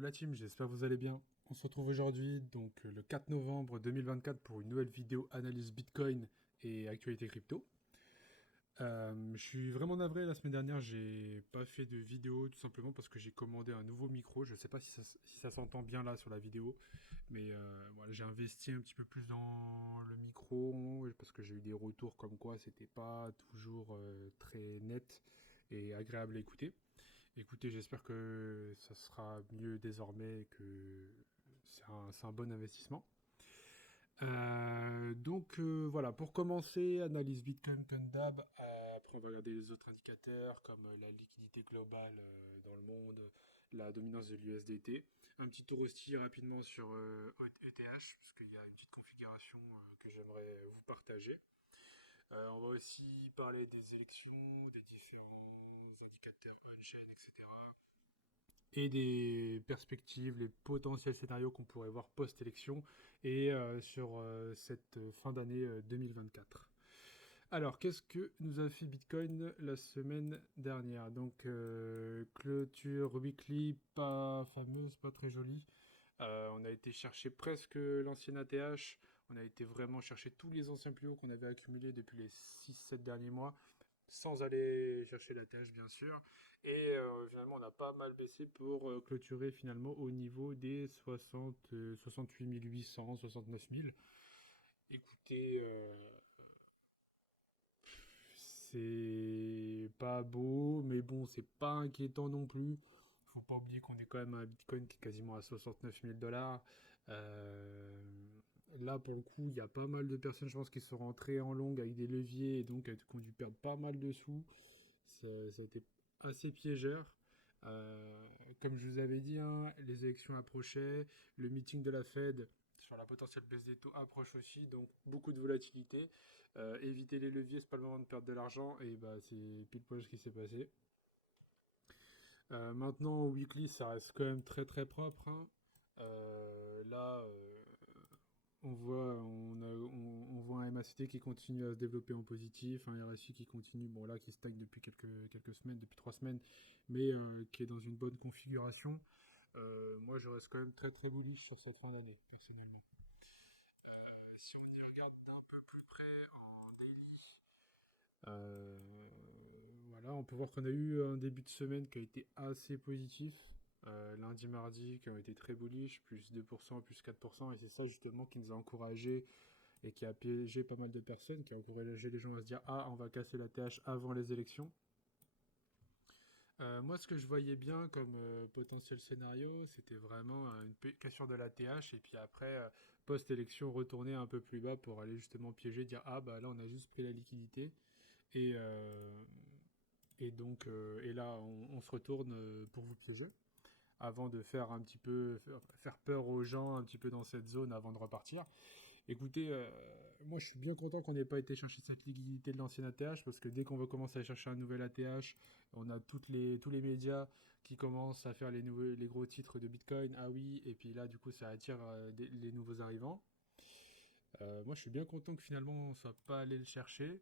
Hello la team, j'espère que vous allez bien. On se retrouve aujourd'hui, donc le 4 novembre 2024 pour une nouvelle vidéo analyse Bitcoin et actualité crypto. Je suis vraiment navré, la semaine dernière j'ai pas fait de vidéo tout simplement parce que j'ai commandé un nouveau micro. Je sais pas si ça s'entend bien là sur la vidéo, mais voilà, j'ai investi un petit peu plus dans le micro parce que j'ai eu des retours comme quoi c'était pas toujours très net et agréable à écouter. Écoutez, j'espère que ça sera mieux désormais, que c'est un bon investissement. Voilà, pour commencer, analyse Bitcoin comme d'hab. Après, on va regarder les autres indicateurs comme la liquidité globale dans le monde, la dominance de l'USDT. Un petit tour aussi rapidement sur ETH, parce qu'il y a une petite configuration que j'aimerais vous partager. On va aussi parler des élections, des différents indicateurs on-chain, etc. Et des perspectives, les potentiels scénarios qu'on pourrait voir post-élection et sur cette fin d'année 2024. Alors, qu'est-ce que nous a fait Bitcoin la semaine dernière? Donc, clôture weekly, pas fameuse, pas très jolie. On a été chercher presque l'ancien ATH. On a été vraiment chercher tous les anciens plus hauts qu'on avait accumulés depuis les 6-7 derniers mois sans aller chercher la tâche bien sûr. Et finalement, on a pas mal baissé pour clôturer finalement au niveau des 68 800, 69 000. Écoutez, c'est pas beau, mais bon, c'est pas inquiétant non plus. Faut pas oublier qu'on est quand même à un Bitcoin qui est quasiment à 69 000 dollars. Euh, Là, pour le coup, il y a pas mal de personnes, je pense, qui sont rentrées en long avec des leviers et donc qui ont dû perdre pas mal de sous. Ça a été assez piégeur. Euh, Comme je vous avais dit, hein, les élections approchaient, le meeting de la Fed sur la potentielle baisse des taux approche aussi, donc beaucoup de volatilité. Éviter les leviers, c'est pas le moment de perdre de l'argent, et bah c'est pile poil ce qui s'est passé. Maintenant, au weekly, ça reste quand même très très propre, hein. Là, on voit un MACD qui continue à se développer en positif, un RSI qui continue, bon là, qui stagne depuis quelques semaines, depuis 3 semaines, mais qui est dans une bonne configuration. Moi, je reste quand même très très bullish sur cette fin d'année, personnellement. Euh, Si on y regarde d'un peu plus près en daily, euh, voilà, on peut voir qu'on a eu un début de semaine qui a été assez positif. Lundi, mardi, qui ont été très bullish, plus 2%, plus 4%, et c'est ça justement qui nous a encouragé et qui a piégé pas mal de personnes, qui a encouragé les gens à se dire ah, on va casser la TH avant les élections. Moi, ce que je voyais bien comme potentiel scénario, c'était vraiment une cassure de la TH et puis après, post-élection, retourner un peu plus bas pour aller justement piéger, dire ah bah là on a juste pris la liquidité et, euh, et donc et là on se retourne pour vous piéger avant de faire un petit peu faire peur aux gens un petit peu dans cette zone avant de repartir. Écoutez, moi je suis bien content qu'on n'ait pas été chercher cette liquidité de l'ancien ATH parce que dès qu'on va commencer à chercher un nouvel ATH, on a tous les médias qui commencent à faire les gros titres de Bitcoin. Ah oui, et puis là du coup ça attire les nouveaux arrivants. Moi je suis bien content que finalement on ne soit pas allé le chercher.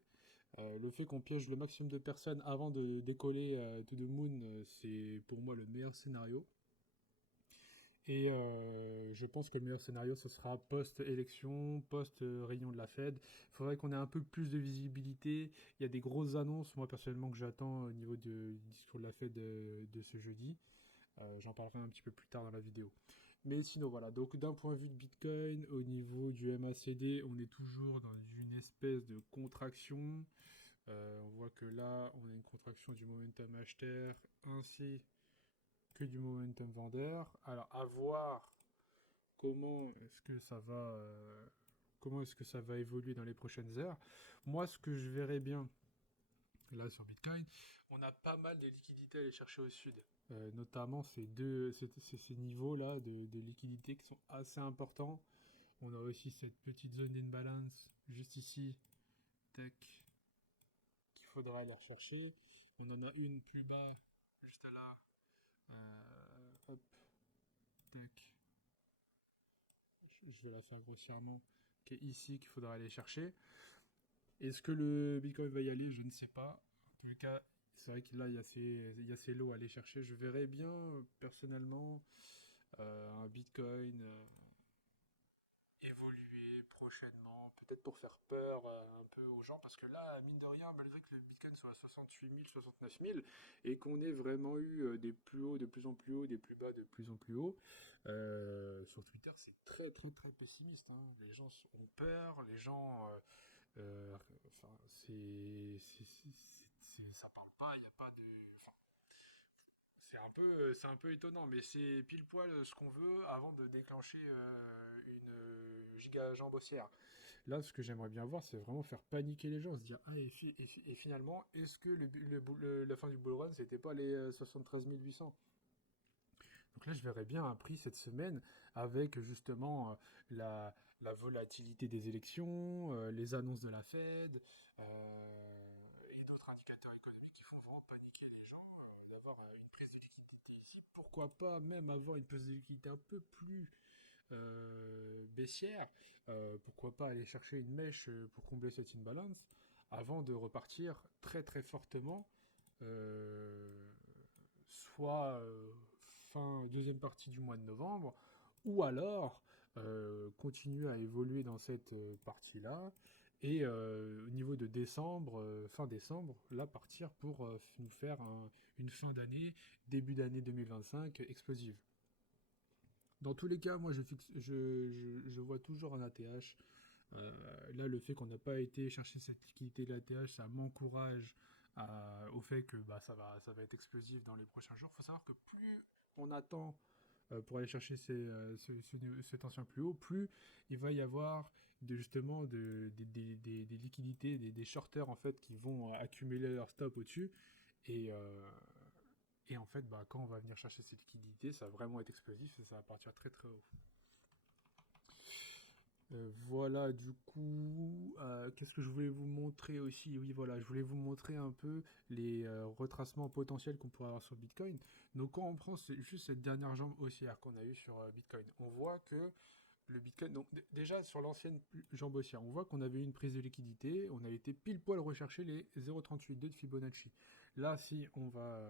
Le fait qu'on piège le maximum de personnes avant de décoller to the moon, c'est pour moi le meilleur scénario. Et je pense que le meilleur scénario, ce sera post-élection, post-réunion de la Fed. Il faudrait qu'on ait un peu plus de visibilité. Il y a des grosses annonces, moi personnellement, que j'attends au niveau du discours de la Fed de ce jeudi. J'en parlerai un petit peu plus tard dans la vidéo. Mais sinon, voilà. Donc, d'un point de vue de Bitcoin, au niveau du MACD, on est toujours dans une espèce de contraction. On voit que là, on a une contraction du momentum acheteur ainsi que du momentum vendeur. Alors, à voir comment est-ce que ça va, comment est-ce que ça va évoluer dans les prochaines heures. Moi, ce que je verrais bien là sur Bitcoin, on a pas mal de liquidités à aller chercher au sud. Notamment ces niveaux-là de liquidité qui sont assez importants. On a aussi cette petite zone d'imbalance juste ici, tac, qu'il faudra aller rechercher. On en a une plus bas, juste là, hop, tac, je vais la faire grossièrement, qui est ici qu'il faudra aller chercher. Est-ce que le Bitcoin va y aller? Je ne sais pas. En tout cas, c'est vrai que là, il y a ces lots à aller chercher. Je verrais bien, personnellement, un Bitcoin évoluer prochainement, peut-être pour faire peur un peu aux gens, parce que là, mine de rien, malgré que le Bitcoin soit à 68 000, 69 000, et qu'on ait vraiment eu des plus hauts de plus en plus hauts, des plus bas de plus en plus hauts, sur Twitter, c'est très très très pessimiste, hein. Les gens ont peur, les gens... enfin, ça parle pas, il n'y a pas de... Enfin, c'est un peu étonnant, mais c'est pile poil ce qu'on veut avant de déclencher une giga jambe haussière. Là, ce que j'aimerais bien voir, c'est vraiment faire paniquer les gens, se dire, ah, et finalement, est-ce que la fin du bull run, c'était pas les 73 800? Donc là, je verrais bien un prix cette semaine avec justement la volatilité des élections, les annonces de la Fed, et d'autres indicateurs économiques qui font vraiment paniquer les gens, d'avoir une prise de liquidité ici. Pourquoi pas même avoir une prise de liquidité un peu plus baissière, pourquoi pas aller chercher une mèche pour combler cette imbalance avant de repartir très très fortement, euh, soit fin deuxième partie du mois de novembre, ou alors continuer à évoluer dans cette partie-là, et au niveau de décembre, fin décembre, là partir pour nous faire une fin d'année, début d'année 2025 explosive. Dans tous les cas, moi, je vois toujours un ATH. Là, le fait qu'on n'a pas été chercher cette liquidité de l'ATH, ça m'encourage au fait que bah, ça va être explosif dans les prochains jours. Il faut savoir que plus on attend pour aller chercher cet ancien plus haut, plus il va y avoir justement des liquidités, des shorters en fait qui vont accumuler leur stop au-dessus. Et, euh, et en fait, bah, quand on va venir chercher ces liquidités, ça va vraiment être explosif et ça va partir très très haut. Voilà, du coup, qu'est-ce que je voulais vous montrer aussi? Oui, voilà, je voulais vous montrer un peu les retracements potentiels qu'on pourrait avoir sur Bitcoin. Donc, quand on prend juste cette dernière jambe haussière qu'on a eue sur Bitcoin, on voit que le Bitcoin, donc déjà sur l'ancienne jambe haussière, on voit qu'on avait eu une prise de liquidité, on a été pile poil rechercher les 0,38,2 de Fibonacci. Là, si on va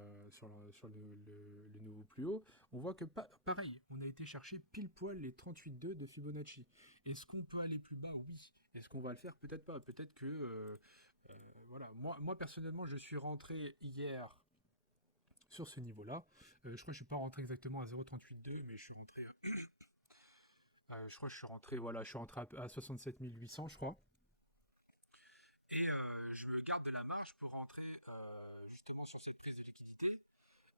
le nouveau plus haut, on voit que pareil, on a été chercher pile poil les 38,2 de Fibonacci. Est-ce qu'on peut aller plus bas? Oui. Est-ce qu'on va le faire? Peut-être pas. Peut-être que voilà. Moi personnellement, je suis rentré hier sur ce niveau-là. Je crois que je suis pas rentré exactement à 0,38,2, mais je suis rentré je crois que je suis rentré, voilà, je suis rentré à 67 800, je crois. Et je me garde de la marge pour rentrer justement sur cette prise de liquidité.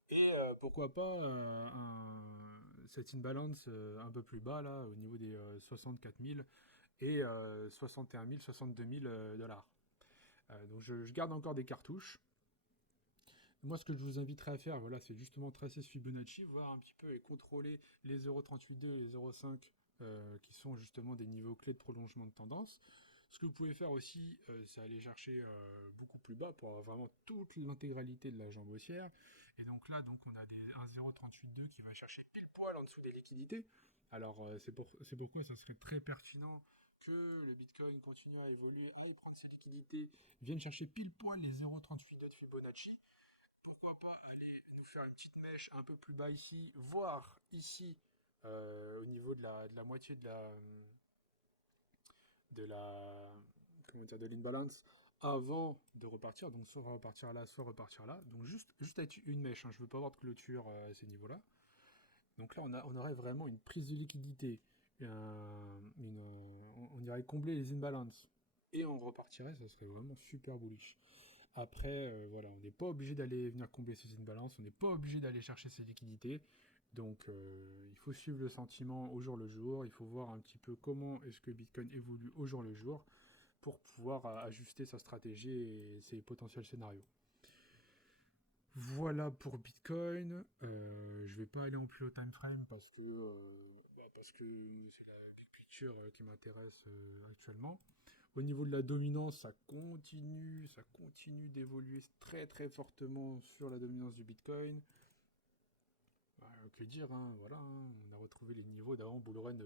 Et pourquoi pas cette imbalance un peu plus bas, là, au niveau des 64 000 et 61 000, 62 000 dollars. Donc je garde encore des cartouches. Moi, ce que je vous inviterais à faire, voilà, c'est justement tracer ce Fibonacci, voir un petit peu et contrôler les 0,38,2 et les 0,5 qui sont justement des niveaux clés de prolongement de tendance. Ce que vous pouvez faire aussi, c'est aller chercher beaucoup plus bas pour avoir vraiment toute l'intégralité de la jambe haussière. Et donc là, donc on a un 0,38,2 qui va chercher pile poil en dessous des liquidités. Alors c'est pourquoi ça serait très pertinent que le Bitcoin continue à évoluer, à y prendre ses liquidités, vienne chercher pile poil les 0,38,2 de Fibonacci. Pourquoi pas aller nous faire une petite mèche un peu plus bas ici, voire ici, au niveau de la moitié de la comment dire, de l'imbalance, avant de repartir, donc soit repartir là, soit repartir là. Donc juste avec une mèche, hein, je ne veux pas avoir de clôture à ces niveaux-là. Donc là, on aurait vraiment une prise de liquidité, on irait combler les imbalances, et on repartirait, ça serait vraiment super bullish. Après, voilà, on n'est pas obligé d'aller venir combler ces imbalances, on n'est pas obligé d'aller chercher ces liquidités. Donc, il faut suivre le sentiment au jour le jour. Il faut voir un petit peu comment est-ce que Bitcoin évolue au jour le jour pour pouvoir ajuster sa stratégie et ses potentiels scénarios. Voilà pour Bitcoin. Je vais pas aller en plus haut time frame parce que c'est la big picture qui m'intéresse actuellement. Au niveau de la dominance, ça continue d'évoluer très très fortement sur la dominance du Bitcoin. Que dire, hein, voilà, hein, on a retrouvé les niveaux d'avant Bullrun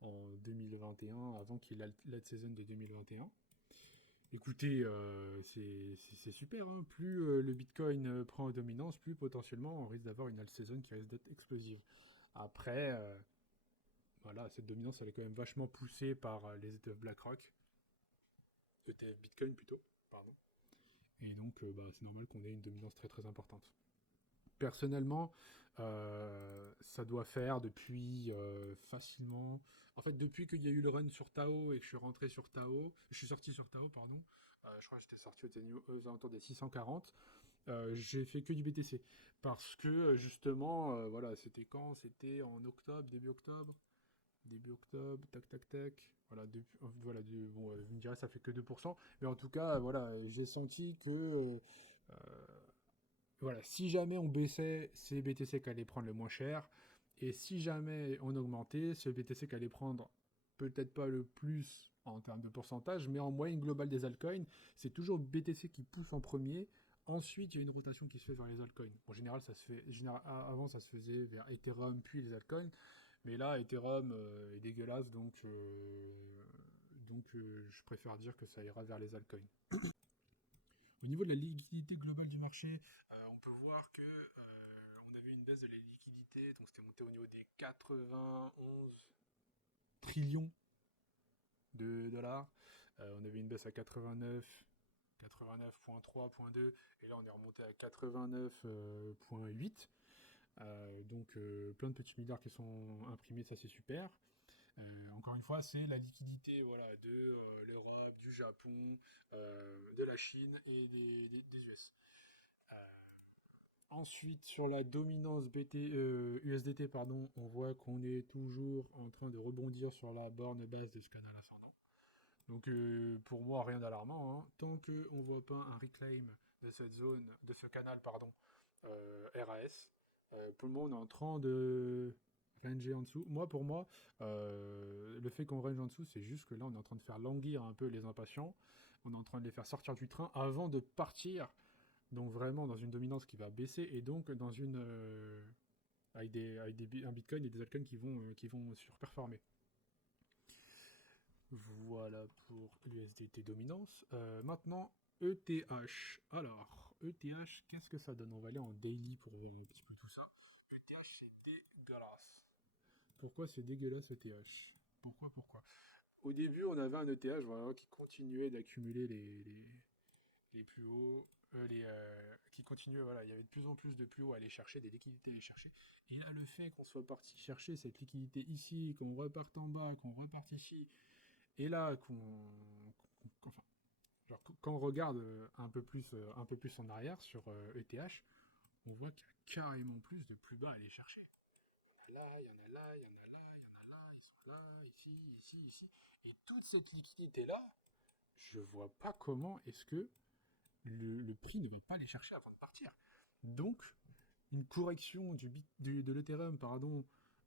en 2021, avant qu'il y ait la saison de 2021. Écoutez, c'est super, hein. Plus le Bitcoin prend en dominance, plus potentiellement on risque d'avoir une alt saison qui risque d'être explosive. Après, voilà, cette dominance, elle est quand même vachement poussée par les ETF BlackRock, ETF Bitcoin plutôt, pardon. Et donc, bah, c'est normal qu'on ait une dominance très très importante. Personnellement, ça doit faire depuis facilement. En fait, depuis qu'il y a eu le run sur Tao et que je suis rentré sur Tao, je suis sorti sur Tao, pardon. Je crois que j'étais sorti aux alentours des 640. J'ai fait que du BTC parce que justement, voilà, c'était quand? C'était en octobre, début octobre, tac tac tac. Voilà, voilà bon, vous me direz, ça fait que 2%, mais en tout cas, voilà, j'ai senti que voilà, si jamais on baissait, c'est BTC qui allait prendre le moins cher. Et si jamais on augmentait, c'est BTC qui allait prendre peut-être pas le plus en termes de pourcentage, mais en moyenne globale des altcoins, c'est toujours BTC qui pousse en premier. Ensuite, il y a une rotation qui se fait vers les altcoins. En général, ça se fait, avant, ça se faisait vers Ethereum puis les altcoins. Mais là, Ethereum est dégueulasse, donc je préfère dire que ça ira vers les altcoins. Au niveau de la liquidité globale du marché, on peut voir que on avait une baisse de la liquidité, donc c'était monté au niveau des 91 trillions de dollars. On avait une baisse à 89,3,2, et là on est remonté à 89,8. Donc plein de petits milliards qui sont imprimés, ça c'est super. Encore une fois, c'est la liquidité, voilà, de l'Europe, du Japon, de la Chine et des US. Euh, Ensuite, sur la dominance USDT, pardon, on voit qu'on est toujours en train de rebondir sur la borne basse de ce canal ascendant. Donc pour moi, rien d'alarmant, hein. Tant qu'on ne voit pas un reclaim de cette zone, de ce canal, pardon, RAS, pour le moment, on est en train de ranger en dessous. Pour moi, le fait qu'on range en dessous, c'est juste que là, on est en train de faire languir un peu les impatients. On est en train de les faire sortir du train avant de partir. Donc vraiment dans une dominance qui va baisser et donc dans une un Bitcoin et des altcoins qui vont surperformer. Voilà pour l'USDT dominance. Maintenant, ETH. Alors, ETH, qu'est-ce que ça donne? On va aller en daily pour voir un petit peu tout ça. ETH, c'est dégueulasse. Pourquoi c'est dégueulasse ETH? Pourquoi? Au début, on avait un ETH voilà, qui continuait d'accumuler les plus hauts, qui continuaient, voilà, il y avait de plus en plus de plus hauts à aller chercher, des liquidités à aller chercher. Et là, le fait qu'on soit parti chercher cette liquidité ici, qu'on reparte en bas, qu'on reparte ici, et là, enfin, genre, quand on regarde un peu plus en arrière sur ETH, on voit qu'il y a carrément plus de plus bas à aller chercher. Il y en a là, il y en a là, il y en a là, il y en a là, ils sont là, ici. Et toute cette liquidité-là, je vois pas comment est-ce que le prix ne va pas les chercher avant de partir. Donc, une correction de l'Ethereum, pardon,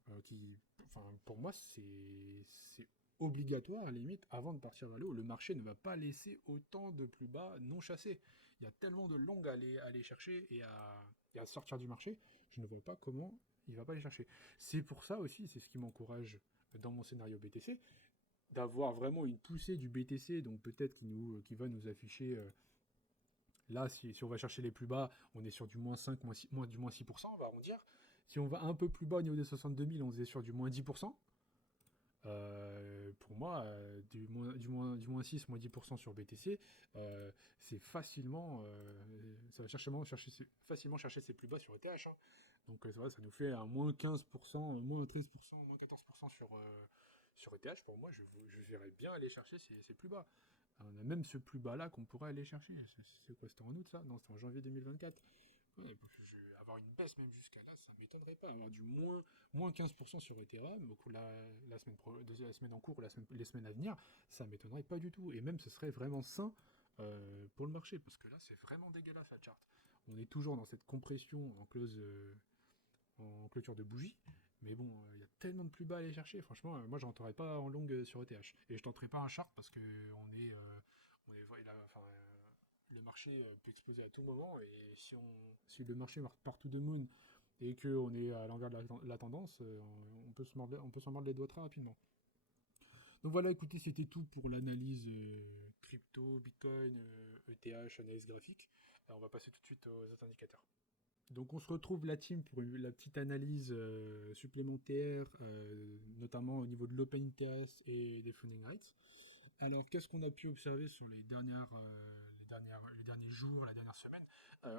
enfin, pour moi, c'est obligatoire, à la limite, avant de partir vers le haut. Le marché ne va pas laisser autant de plus bas non chassés. Il y a tellement de longues à aller chercher et à sortir du marché, je ne vois pas comment il ne va pas les chercher. C'est pour ça aussi, c'est ce qui m'encourage dans mon scénario BTC, d'avoir vraiment une poussée du BTC, donc peut-être qui va nous afficher là, si on va chercher les plus bas, on est sur du moins 5, du moins 6%, on va arrondir. Si on va un peu plus bas au niveau des 62 000, on est sur du moins 10%. Pour moi, du moins 6, moins 10% sur BTC, c'est facilement, ça va facilement chercher ses plus bas sur ETH. Hein. Donc ça nous fait un moins 15%, moins 13%, moins 14% sur ETH. Pour moi, je verrais bien aller chercher ces plus bas. On a même ce plus bas là qu'on pourrait aller chercher. C'est quoi? C'était en août ça? Non, c'était en janvier 2024. Ouais, avoir une baisse même jusqu'à là, ça m'étonnerait pas. Avoir du moins 15% sur Ethereum au cours de la semaine en cours ou les semaines à venir, ça m'étonnerait pas du tout. Et même ce serait vraiment sain pour le marché, parce que là c'est vraiment dégueulasse la charte. On est toujours dans cette compression en clôture de bougie. Mais bon, il y a tellement de plus bas à aller chercher. Franchement, moi, je rentrerai pas en longue sur ETH. Et je tenterai pas un chart parce que enfin, le marché peut exploser à tout moment. Et si le marché part to the moon et qu'on est à l'envers de la tendance, on peut s'en mordre les doigts très rapidement. Donc voilà, écoutez, c'était tout pour l'analyse crypto, Bitcoin, ETH, analyse graphique. On va passer tout de suite aux autres indicateurs. Donc on se retrouve la team pour la petite analyse supplémentaire, notamment au niveau de l'open interest et des funding rates. Alors qu'est-ce qu'on a pu observer sur les derniers jours, la dernière semaine?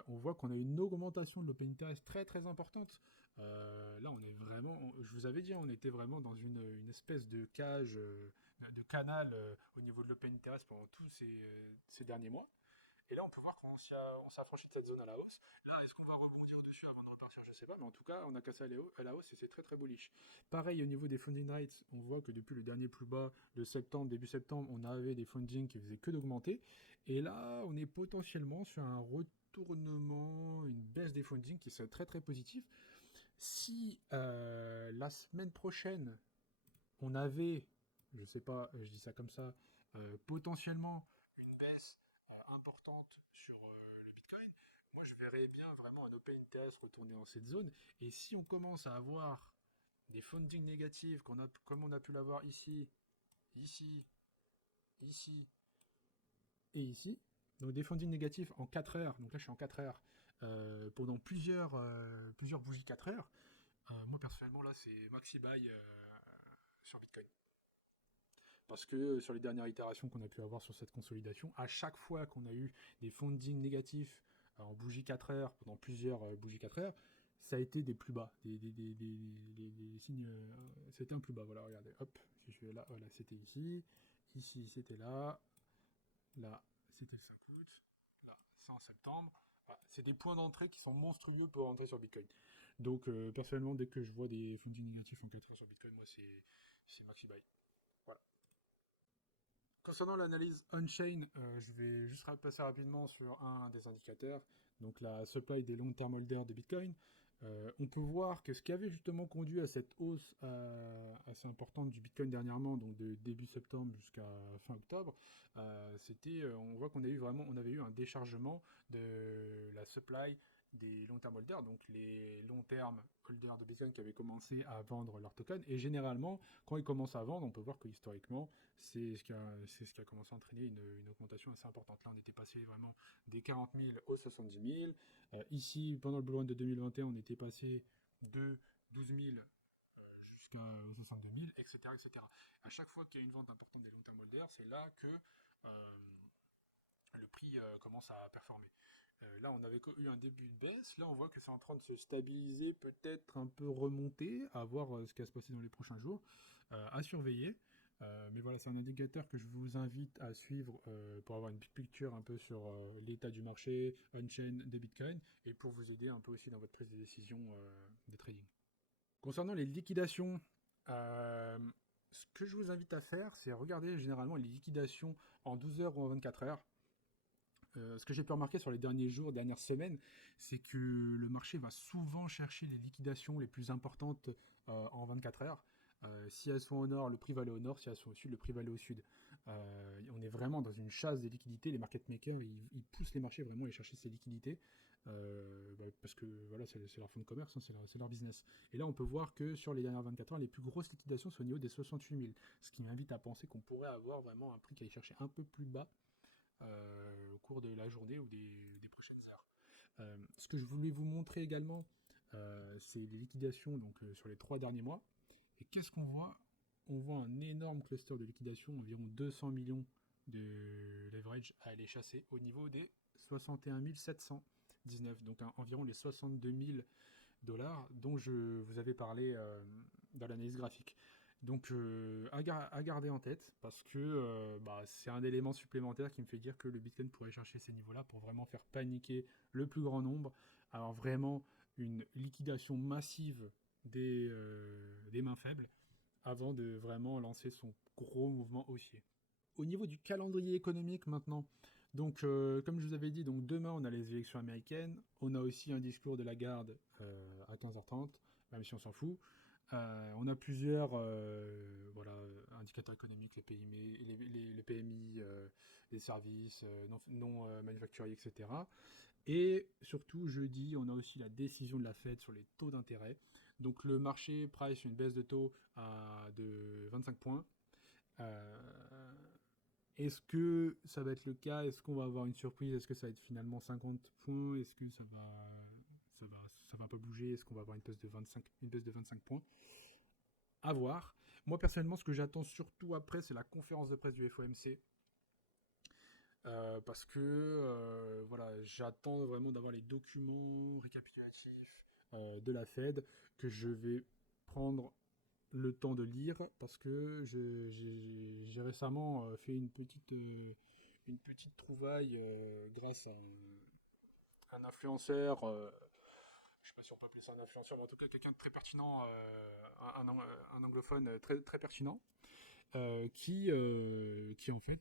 On voit qu'on a une augmentation de l'open interest très très importante. Là on est vraiment, je vous avais dit, on était vraiment dans une espèce de cage, de canal au niveau de l'open interest pendant tous ces derniers mois. Et là, on peut voir on s'est affranchi de cette zone à la hausse. Là, est-ce qu'on va rebondir dessus avant de repartir? Je ne sais pas, mais en tout cas, on a cassé à la hausse et c'est très très bullish. Pareil, au niveau des funding rates, on voit que depuis le dernier plus bas de septembre, début septembre, on avait des fundings qui faisaient que d'augmenter. Et là, on est potentiellement sur un retournement, une baisse des fundings qui serait très très positif. Si la semaine prochaine, on avait, je sais pas, je dis ça comme ça, potentiellement une baisse importante sur le Bitcoin, moi je verrais bien vraiment un open interest retourner dans cette zone. Et si on commence à avoir des funding négatifs, comme on a pu l'avoir ici, ici, ici et ici, donc des funding négatifs en 4 heures, donc là je suis en 4 heures, pendant plusieurs bougies 4 heures, moi personnellement là c'est maxi buy sur Bitcoin. Parce que sur les dernières itérations qu'on a pu avoir sur cette consolidation, à chaque fois qu'on a eu des fundings négatifs en bougie 4 heures, pendant plusieurs bougies 4 heures, ça a été des plus bas, des signes, c'était un plus bas, voilà, regardez, hop, si je vais là, voilà, c'était ici, ici c'était là c'était le 5 août, là c'est en septembre, voilà, c'est des points d'entrée qui sont monstrueux pour rentrer sur Bitcoin. Donc personnellement, dès que je vois des fundings négatifs en 4 heures sur Bitcoin, moi c'est maxi buy. Voilà. Concernant l'analyse on-chain, je vais juste passer rapidement sur un des indicateurs, donc la supply des long-term holders de Bitcoin. On peut voir que ce qui avait justement conduit à cette hausse assez importante du Bitcoin dernièrement, donc de début septembre jusqu'à fin octobre, on voit on avait eu un déchargement de la supply des long-term holders, donc les long-term holders de Bitcoin qui avaient commencé à vendre leurs tokens. Et généralement, quand ils commencent à vendre, on peut voir que historiquement, c'est ce qui a commencé à entraîner une augmentation assez importante. Là, on était passé vraiment des 40 000 aux 70 000. Ici, pendant le bull run de 2021, on était passé de 12 000 jusqu'à 62 000, etc., etc. À chaque fois qu'il y a une vente importante des long-term holders, c'est là que le prix commence à performer. Là, on avait eu un début de baisse. Là, on voit que c'est en train de se stabiliser, peut-être un peu remonter, à voir ce qui va se passer dans les prochains jours, à surveiller. Mais voilà, c'est un indicateur que je vous invite à suivre pour avoir une big picture un peu sur l'état du marché, on-chain des bitcoins, et pour vous aider un peu aussi dans votre prise de décision de trading. Concernant les liquidations, euh, ce que je vous invite à faire, c'est regarder généralement les liquidations en 12 heures ou en 24 heures. Ce que j'ai pu remarquer sur les derniers jours, dernières semaines, c'est que le marché va souvent chercher les liquidations les plus importantes en 24 heures. Si elles sont au nord, le prix va aller au nord. Si elles sont au sud, le prix va aller au sud. On est vraiment dans une chasse des liquidités. Les market makers, ils poussent les marchés vraiment à aller chercher ces liquidités. Parce que voilà, c'est leur fonds de commerce, hein, c'est leur business. Et là, on peut voir que sur les dernières 24 heures, les plus grosses liquidations sont au niveau des 68 000. Ce qui m'invite à penser qu'on pourrait avoir vraiment un prix qui aille chercher un peu plus bas au cours de la journée ou des prochaines heures. Ce que je voulais vous montrer également, c'est les liquidations donc, sur les 3 derniers mois. Et qu'est-ce qu'on voit? On voit un énorme cluster de liquidation, environ 200 millions de leverage à aller chasser au niveau des 61 719, donc environ les 62 000 dollars dont je vous avais parlé dans l'analyse graphique. Donc à garder en tête parce que c'est un élément supplémentaire qui me fait dire que le Bitcoin pourrait chercher ces niveaux-là pour vraiment faire paniquer le plus grand nombre, avoir vraiment une liquidation massive des mains faibles avant de vraiment lancer son gros mouvement haussier. Au niveau du calendrier économique maintenant, donc comme je vous avais dit, donc demain on a les élections américaines, on a aussi un discours de Lagarde à 15h30, même si on s'en fout. On a plusieurs voilà, indicateurs économiques, les PMI, les PMI les services non manufacturiers, etc. Et surtout, jeudi, on a aussi la décision de la Fed sur les taux d'intérêt. Donc le marché price une baisse de taux de 25 points. Euh, Est-ce que ça va être le cas? Est-ce qu'on va avoir une surprise? Est-ce que ça va être finalement 50 points? Est-ce que ça va pas bouger, est-ce qu'on va avoir une baisse de 25 points? À voir. Moi, personnellement, ce que j'attends surtout après, c'est la conférence de presse du FOMC. Parce que voilà, j'attends vraiment d'avoir les documents récapitulatifs de la Fed que je vais prendre le temps de lire parce que j'ai récemment fait une petite trouvaille grâce à un influenceur, je sais pas si on peut appeler ça un influenceur, mais en tout cas quelqu'un de très pertinent, un anglophone très, très pertinent, qui en fait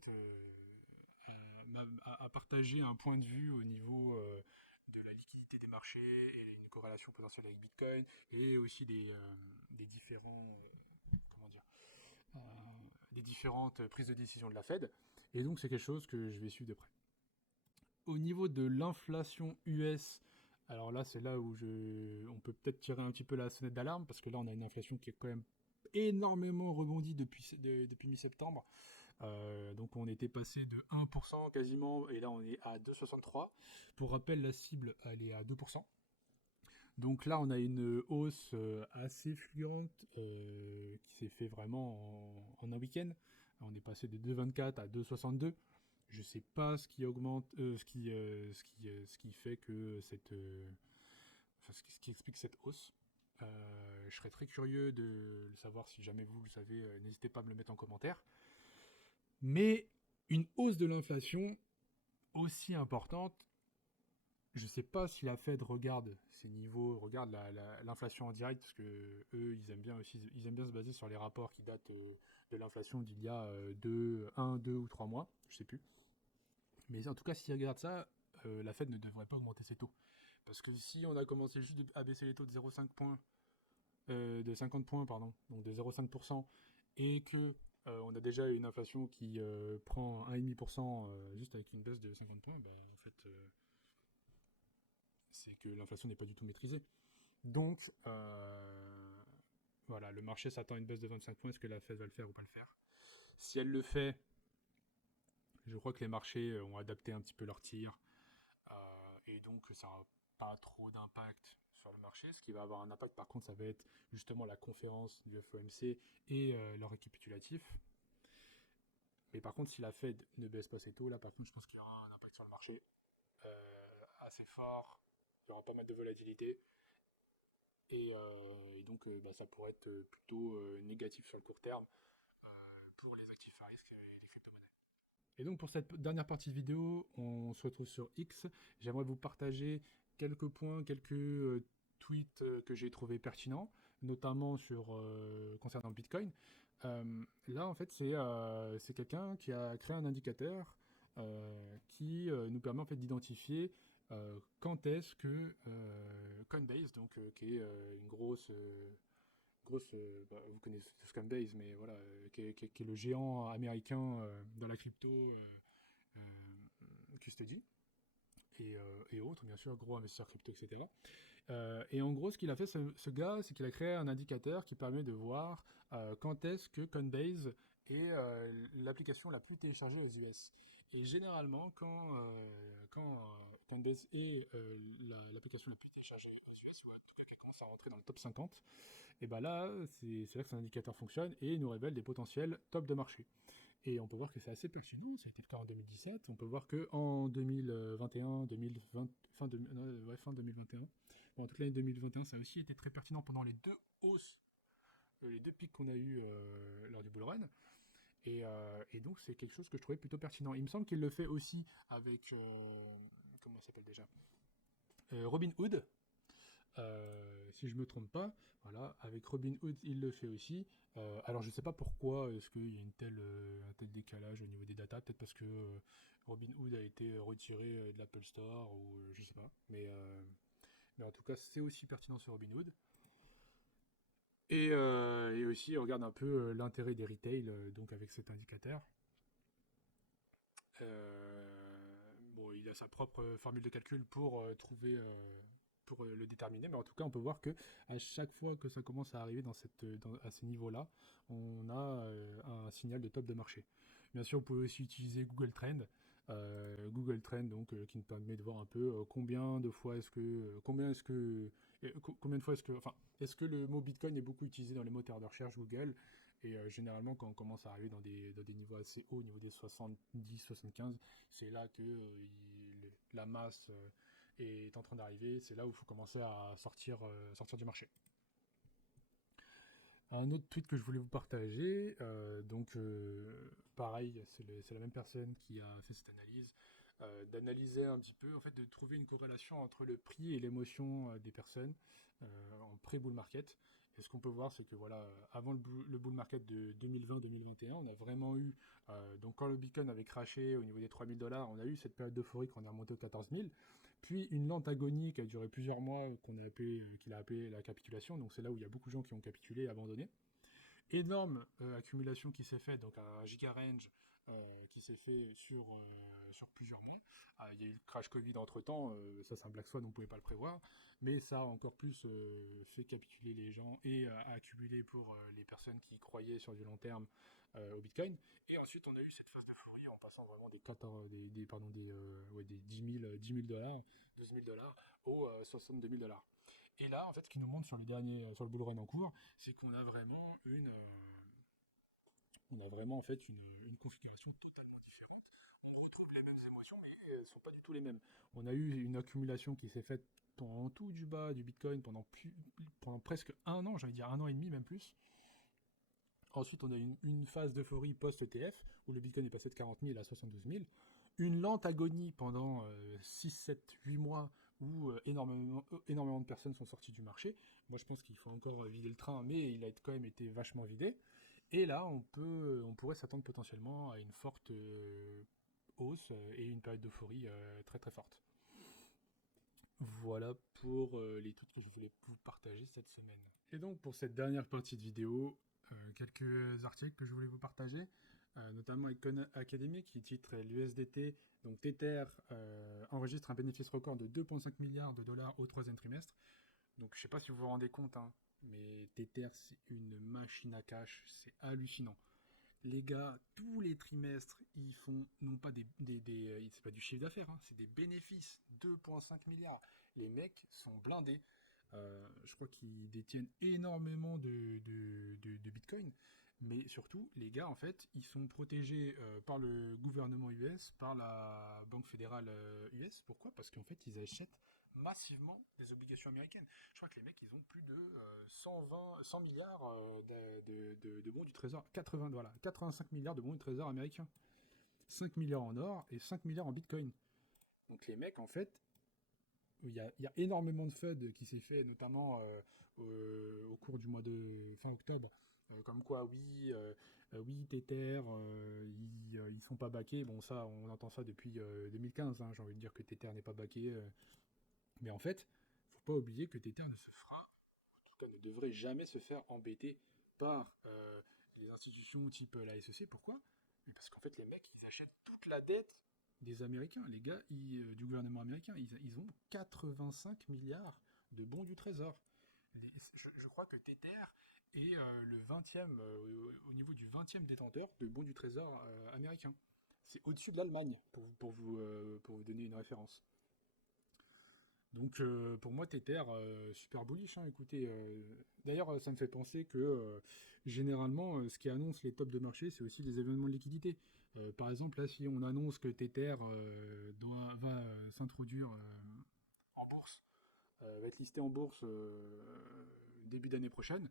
a partagé un point de vue au niveau de la liquidité des marchés et une corrélation potentielle avec Bitcoin et aussi des différents comment dire euh, des différentes prises de décision de la Fed. Et donc c'est quelque chose que je vais suivre de près. Au niveau de l'inflation US, alors là c'est là où on peut peut-être tirer un petit peu la sonnette d'alarme parce que là on a une inflation qui est quand même énormément rebondi depuis mi-septembre. Donc on était passé de 1% quasiment et là on est à 2,63. Pour rappel, la cible elle est à 2%. Donc là on a une hausse assez fluente qui s'est fait vraiment en un week-end. On est passé de 2,24 à 2,62. Je sais pas ce qui augmente, ce qui fait que enfin, ce qui explique cette hausse. Je serais très curieux de le savoir si jamais vous le savez. N'hésitez pas à me le mettre en commentaire. Mais une hausse de l'inflation aussi importante, je ne sais pas si la Fed regarde ces niveaux, regarde l'inflation en direct, parce que eux, ils aiment bien se baser sur les rapports qui datent de l'inflation d'il y a 2 ou 3 mois, je ne sais plus. Mais en tout cas, s'ils regardent ça, la Fed ne devrait pas augmenter ses taux. Parce que si on a commencé juste à baisser les taux de 0,5 points, de 50 points, pardon, donc de 0,5%, et que on a déjà une inflation qui prend 1,5% juste avec une baisse de 50 points, ben, en fait, c'est que l'inflation n'est pas du tout maîtrisée. Donc, voilà, le marché s'attend à une baisse de 25 points. Est-ce que la Fed va le faire ou pas le faire? Si elle le fait, je crois que les marchés ont adapté un petit peu leur tir. Et donc, ça n'aura pas trop d'impact sur le marché. Ce qui va avoir un impact, par contre, ça va être justement la conférence du FOMC et leur récapitulatif. Mais par contre, si la Fed ne baisse pas ses taux, là, par contre, je pense qu'il y aura un impact sur le marché assez fort. Il y aura pas mal de volatilité. Et donc, bah, ça pourrait être plutôt négatif sur le court terme pour les actifs à risque et les crypto-monnaies. Et donc, pour cette dernière partie de vidéo, on se retrouve sur X. J'aimerais vous partager quelques points, quelques tweets que j'ai trouvé pertinents, notamment concernant Bitcoin. Là, en fait, c'est quelqu'un qui a créé un indicateur qui nous permet en fait d'identifier quand est-ce que Coinbase, donc qui est une grosse, bah, vous connaissez Coinbase, mais voilà, qui est le géant américain dans la crypto custody et autres, bien sûr, gros investisseurs crypto, etc. Et en gros, ce qu'il a fait, ce gars, c'est qu'il a créé un indicateur qui permet de voir quand est-ce que Coinbase est l'application la plus téléchargée aux US. Et généralement, quand Coinbase est l'application la plus téléchargée aux US, ou en tout cas qu'elle commence à rentrer dans le top 50, et ben là, c'est là que cet indicateur fonctionne et il nous révèle des potentiels top de marché. Et on peut voir que c'est assez pertinent, c'était le cas en 2017. On peut voir qu'en 2021, 2020, fin 2021, bon, toute l'année 2021, ça a aussi été très pertinent pendant les deux hausses, les deux pics qu'on a eu lors du bull run. Et donc, c'est quelque chose que je trouvais plutôt pertinent. Il me semble qu'il le fait aussi avec, comment ça s'appelle déjà Robinhood, si je me trompe pas, voilà, avec Robinhood, il le fait aussi. Alors je sais pas pourquoi est-ce qu'il y a un tel décalage au niveau des datas, peut-être parce que Robinhood a été retiré de l'Apple Store ou je sais pas, mais en tout cas c'est aussi pertinent sur Robinhood. Et aussi on regarde un peu l'intérêt des retail donc avec cet indicateur. Bon, il a sa propre formule de calcul pour pour le déterminer, mais en tout cas, on peut voir que à chaque fois que ça commence à arriver à ces niveaux-là, on a un signal de top de marché. Bien sûr, vous pouvez aussi utiliser Google Trend. Google Trends, donc qui nous permet de voir un peu combien de fois est-ce que, enfin, est-ce que le mot Bitcoin est beaucoup utilisé dans les moteurs de recherche Google. Et généralement, quand on commence à arriver dans des niveaux assez hauts, au niveau des 70-75, c'est là que la masse est en train d'arriver. C'est là où il faut commencer à sortir du marché. Un autre tweet que je voulais vous partager, pareil, c'est la même personne qui a fait cette analyse, d'analyser un petit peu, en fait, de trouver une corrélation entre le prix et l'émotion des personnes en pré-bull market. Et ce qu'on peut voir, c'est que voilà, avant le bull market de 2020-2021, on a vraiment eu, donc quand le Bitcoin avait crashé au niveau des 3000 $, on a eu cette période d'euphorie quand on est remonté aux 14 000, puis une lente agonie qui a duré plusieurs mois, qu'il a appelé la capitulation. Donc c'est là où il y a beaucoup de gens qui ont capitulé et abandonné. Énorme accumulation qui s'est faite, donc un giga range qui s'est fait sur plusieurs mois. Il y a eu le crash Covid entre temps, ça c'est un black swan, on ne pouvait pas le prévoir, mais ça a encore plus fait capituler les gens et a accumulé pour les personnes qui croyaient sur du long terme au Bitcoin. Et ensuite on a eu cette phase d'euphorie en passant vraiment des 10 000 $, 12 000 $ aux 62 000 $. Et là, en fait, ce qui nous montre sur le bull run en cours, c'est qu'on a vraiment en fait une configuration totalement différente. On retrouve les mêmes émotions, mais elles ne sont pas du tout les mêmes. On a eu une accumulation qui s'est faite en tout du bas du Bitcoin pendant presque un an, j'allais dire un an et demi, même plus. Ensuite, on a une phase d'euphorie post-ETF, où le Bitcoin est passé de 40 000 à 72 000. Une lente agonie pendant 6, 7, 8 mois, où énormément de personnes sont sorties du marché. Moi, je pense qu'il faut encore vider le train, mais il a quand même été vachement vidé. Et là, on pourrait s'attendre potentiellement à une forte hausse et une période d'euphorie très très forte. Voilà pour les trucs que je voulais vous partager cette semaine. Et donc pour cette dernière partie de vidéo, quelques articles que je voulais vous partager, notamment Econ Academy qui titre l'USDT, donc Tether enregistre un bénéfice record de 2,5 milliards de dollars au troisième trimestre. Donc je ne sais pas si vous vous rendez compte, hein, mais Tether c'est une machine à cash, c'est hallucinant. Les gars, tous les trimestres, ils font non pas c'est pas du chiffre d'affaires, hein, c'est des bénéfices, 2,5 milliards. Les mecs sont blindés. Je crois qu'ils détiennent énormément de Bitcoin. Mais surtout, les gars, en fait, ils sont protégés par le gouvernement US, par la Banque fédérale US. Pourquoi? Parce qu'en fait, ils achètent massivement des obligations américaines. Je crois que les mecs, ils ont plus de 100 milliards de bons du trésor. 85 milliards de bons du trésor américains. 5 milliards en or et 5 milliards en Bitcoin. Donc les mecs, en fait, il y a énormément de FUD qui s'est fait, notamment au cours du mois de fin octobre, comme quoi oui Tether, ils sont pas backés. Bon ça, on entend ça depuis 2015. Hein, j'ai envie de dire que Tether n'est pas backé, mais en fait, faut pas oublier que Tether ne se fera, en tout cas ne devrait jamais se faire embêter par les institutions type la SEC. Pourquoi? Parce qu'en fait, les mecs, ils achètent toute la dette des Américains. Les gars, du gouvernement américain, ils ont 85 milliards de bons du trésor. Je crois que Tether est le 20e, au niveau du 20e détenteur de bons du trésor américain. C'est au-dessus de l'Allemagne, pour vous donner une référence. Donc pour moi, Tether, super bullish. Hein, écoutez, d'ailleurs, ça me fait penser que généralement, ce qui annonce les tops de marché, c'est aussi les événements de liquidité. Par exemple, là, si on annonce que Tether va s'introduire en bourse, va être listé en bourse début d'année prochaine,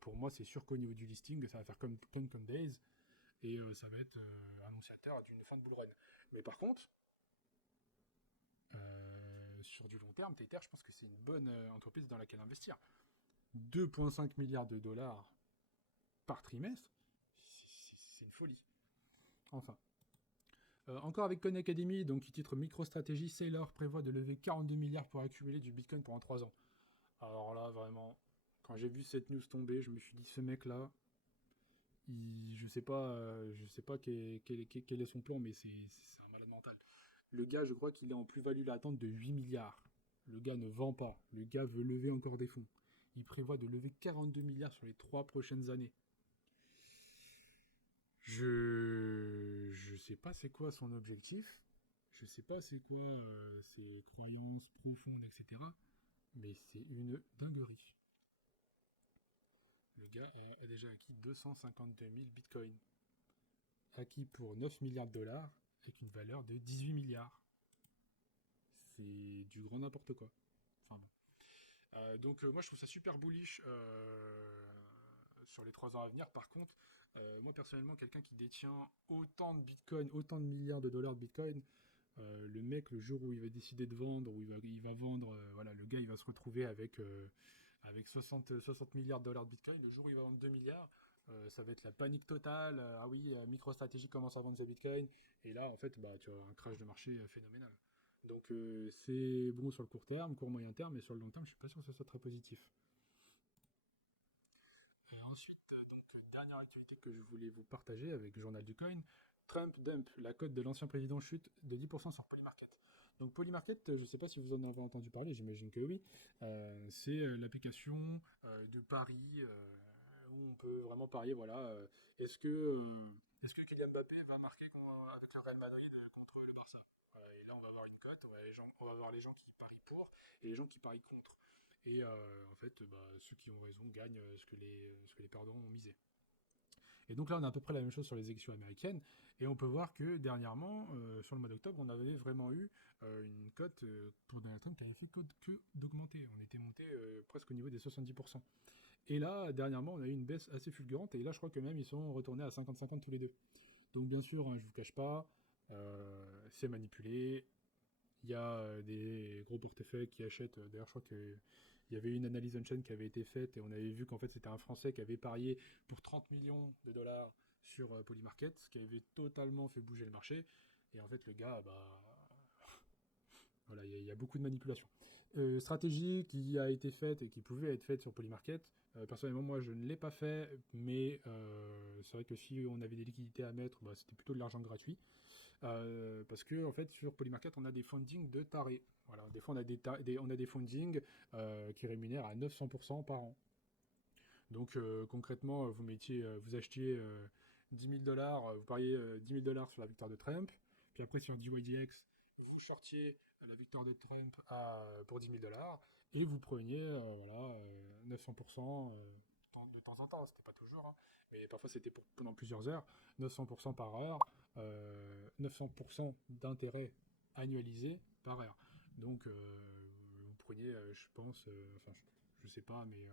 pour moi, c'est sûr qu'au niveau du listing, ça va faire comme Days et ça va être annonciateur d'une fin de bull run. Mais par contre, sur du long terme, Tether, je pense que c'est une bonne entreprise dans laquelle investir. 2,5 milliards de dollars par trimestre, c'est une folie. Enfin. Encore avec Khan Academy, donc qui titre MicroStrategy, Saylor prévoit de lever 42 milliards pour accumuler du Bitcoin pendant 3 ans. Alors là, vraiment, quand j'ai vu cette news tomber, je me suis dit, ce mec-là, je sais pas quel est son plan, mais c'est un malade mental. Le gars, je crois qu'il est en plus-value latente de 8 milliards. Le gars ne vend pas. Le gars veut lever encore des fonds. Il prévoit de lever 42 milliards sur les 3 prochaines années. Je je sais pas c'est quoi son objectif, je sais pas c'est quoi ses croyances profondes, etc. Mais c'est une dinguerie. Le gars a déjà acquis 252 000 bitcoins, acquis pour 9 milliards de dollars, avec une valeur de 18 milliards. C'est du grand n'importe quoi. Enfin bon. Donc moi je trouve ça super bullish sur les 3 ans à venir. Par contre, moi personnellement, quelqu'un qui détient autant de bitcoin, autant de milliards de dollars de bitcoin, le mec, le jour où il va décider de vendre, où il va vendre, voilà, le gars il va se retrouver avec 60 milliards de dollars de bitcoin. Le jour où il va vendre 2 milliards, ça va être la panique totale. Ah oui, MicroStrategy commence à vendre ses bitcoins. Et là, en fait, bah, tu as un crash de marché phénoménal. Donc c'est bon sur le court terme, court moyen terme, mais sur le long terme, je suis pas sûr que ce soit très positif. Ensuite, dernière activité que je voulais vous partager avec Journal du Coin, Trump dump, la cote de l'ancien président chute de 10% sur Polymarket. Donc Polymarket, je ne sais pas si vous en avez entendu parler, j'imagine que oui. C'est l'application de paris où on peut vraiment parier, voilà, est-ce que Kylian Mbappé va marquer avec le Real Madrid contre le Barça. Et là, on va avoir une cote, on va avoir les gens qui parient pour et les gens qui parient contre. Et en fait, bah, ceux qui ont raison gagnent ce que les perdants ont misé. Et donc là, on a à peu près la même chose sur les élections américaines. Et on peut voir que dernièrement, sur le mois d'octobre, on avait vraiment eu une cote pour Donald Trump qui avait fait que d'augmenter. On était monté presque au niveau des 70%. Et là, dernièrement, on a eu une baisse assez fulgurante. Et là, je crois que même ils sont retournés à 50-50 tous les deux. Donc bien sûr, hein, je vous cache pas, c'est manipulé. Il y a des gros portefeuilles qui achètent. D'ailleurs, je crois qu'il y avait une analyse on-chain qui avait été faite et on avait vu qu'en fait c'était un Français qui avait parié pour 30 millions de dollars sur Polymarket, ce qui avait totalement fait bouger le marché. Et en fait, le gars, bah, voilà, il y a beaucoup de manipulation. Stratégie qui a été faite et qui pouvait être faite sur Polymarket. Personnellement, moi, je ne l'ai pas fait, mais c'est vrai que si on avait des liquidités à mettre, bah, c'était plutôt de l'argent gratuit. Parce que en fait sur Polymarket on a des fundings de tarés. Voilà, des fois on a des fundings qui rémunèrent à 900% par an. Donc concrètement vous achetiez 10 000 dollars, vous pariez 10 000 dollars sur la victoire de Trump, puis après sur DYDX vous shortiez la victoire de Trump pour 10 000 dollars et vous preniez voilà 900% de temps en temps, c'était pas toujours, hein, mais parfois c'était pendant plusieurs heures, 900% par heure, 900% d'intérêt annualisé par heure. Donc vous preniez, je pense, enfin je sais pas, mais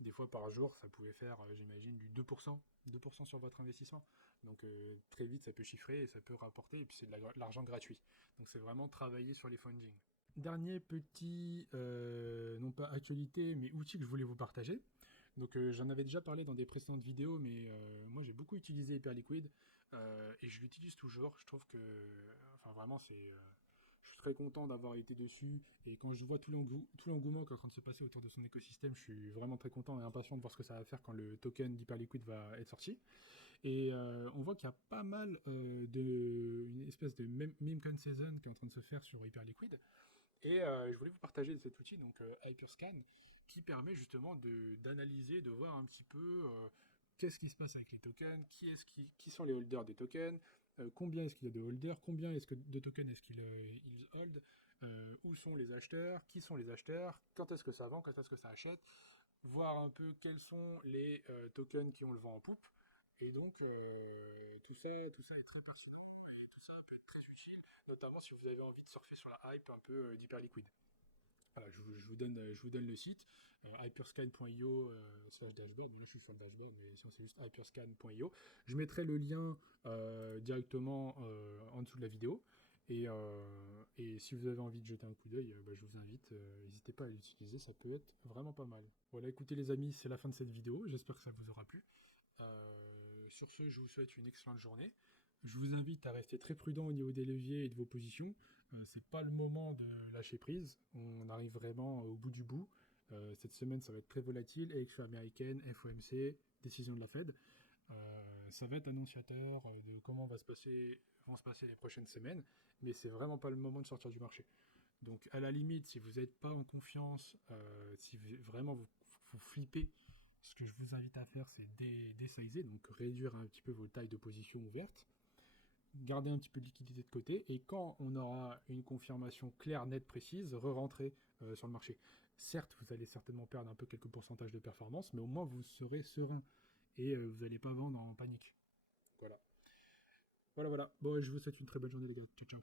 des fois par jour ça pouvait faire, j'imagine, du 2%, 2% sur votre investissement. Donc très vite ça peut chiffrer et ça peut rapporter, et puis c'est de l'argent gratuit. Donc c'est vraiment travailler sur les fundings. Dernier petit, non pas actualité, mais outil que je voulais vous partager. Donc j'en avais déjà parlé dans des précédentes vidéos, mais moi j'ai beaucoup utilisé Hyperliquid et je l'utilise toujours. Je trouve que, enfin vraiment, je suis très content d'avoir été dessus et quand je vois tout l'engouement qui est en train de se passer autour de son écosystème, je suis vraiment très content et impatient de voir ce que ça va faire quand le token d'Hyperliquid va être sorti. Et on voit qu'il y a pas mal une espèce de meme coin season qui est en train de se faire sur Hyperliquid. Et je voulais vous partager cet outil, donc Hyperscan, qui permet justement d'analyser, de voir un petit peu qu'est-ce qui se passe avec les tokens, qui sont les holders des tokens, combien est-ce qu'il y a de holders, combien de tokens est-ce qu'ils hold, où sont les acheteurs, qui sont les acheteurs, quand est-ce que ça vend, quand est-ce que ça achète, voir un peu quels sont les tokens qui ont le vent en poupe. Et donc tout ça est très pertinent et tout ça peut être très utile, notamment si vous avez envie de surfer sur la hype un peu d'Hyperliquid. Voilà, je vous donne le site, hyperscan.io /dashboard. Bon, là, je suis sur le dashboard, mais sinon, c'est juste hyperscan.io. Je mettrai le lien directement en dessous de la vidéo. Et si vous avez envie de jeter un coup d'œil, bah, je vous invite. N'hésitez pas à l'utiliser, ça peut être vraiment pas mal. Voilà, écoutez les amis, c'est la fin de cette vidéo. J'espère que ça vous aura plu. Sur ce, je vous souhaite une excellente journée. Je vous invite à rester très prudent au niveau des leviers et de vos positions. C'est pas le moment de lâcher prise. On arrive vraiment au bout du bout. Cette semaine, ça va être très volatile. Élection américaine, FOMC, décision de la Fed. Ça va être annonciateur de comment vont se passer les prochaines semaines, mais c'est vraiment pas le moment de sortir du marché. Donc à la limite, si vous n'êtes pas en confiance, si vraiment vous flippez, ce que je vous invite à faire, c'est desizer, donc réduire un petit peu vos tailles de position ouvertes. garder un petit peu de liquidité de côté, et quand on aura une confirmation claire, nette, précise, re-rentrer sur le marché. Certes, vous allez certainement perdre un peu quelques pourcentages de performance, mais au moins vous serez serein et vous n'allez pas vendre en panique. Voilà. Voilà, voilà. Bon, je vous souhaite une très bonne journée, les gars. Ciao, ciao.